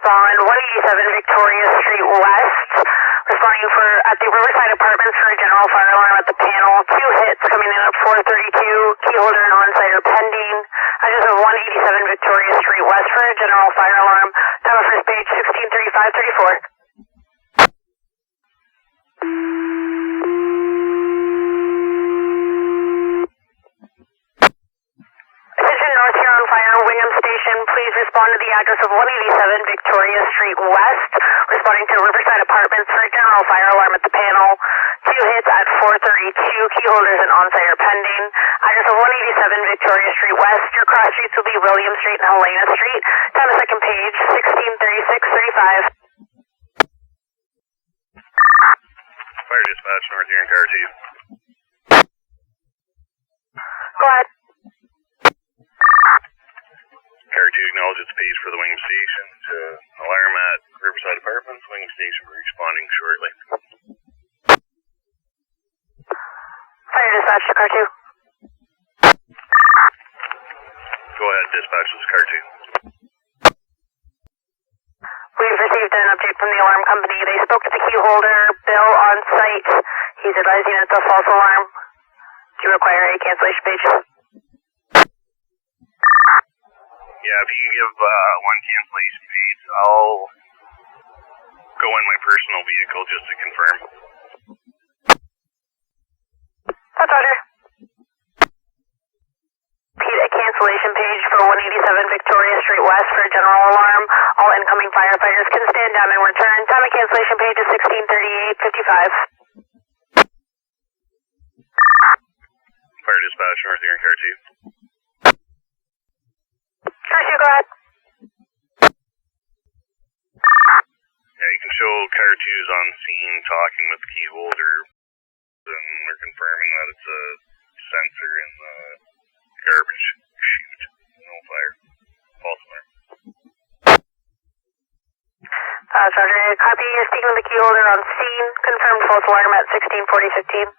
respond 187 Victoria Street West. Responding for at the Riverside Apartments for a general fire alarm at the panel. 2 hits coming in at 432. Key holder and on-site are pending. Address of 187 Victoria Street West for a general fire alarm. Time of first page 16:35:34. Attention North Huron Fire, Wingham Station. Please respond to the address of 187 Victoria Street West. Responding to Riverside Apartments for a general fire alarm at the panel. 2 hits at 432. Key holders and on-site are pending. Address of 187 Victoria Street West. Your cross streets will be William Street and Helena Street. Time of second page 16:36:35. Fire dispatch, North Huron, car 2. Go ahead. Car 2 acknowledges its page for the Wingham Station. Alarm at Riverside Apartments. Wingham Station will be responding shortly. Fire dispatch to car 2. Go ahead, dispatch, this is car 2. We've received an update from the alarm company. They spoke to the key holder, Bill, on site. He's advising it's a false alarm. Do you require a cancellation page? Yeah, if you can give one cancellation page, I'll go in my personal vehicle just to confirm. That's Roger. Repeat a cancellation page for 187 Victoria Street West for a general alarm. All incoming firefighters can stand down and return. Time of cancellation page is 16:38:55. Fire dispatch, North Huron, car 2. Car 2, go ahead. Yeah, you can show car 2's on scene talking with the key holder, and they're confirming that it's a sensor in the garbage chute. No fire. False alarm. Roger. Copy. You're speaking with the key holder on scene. Confirmed false alarm at 16:40:15.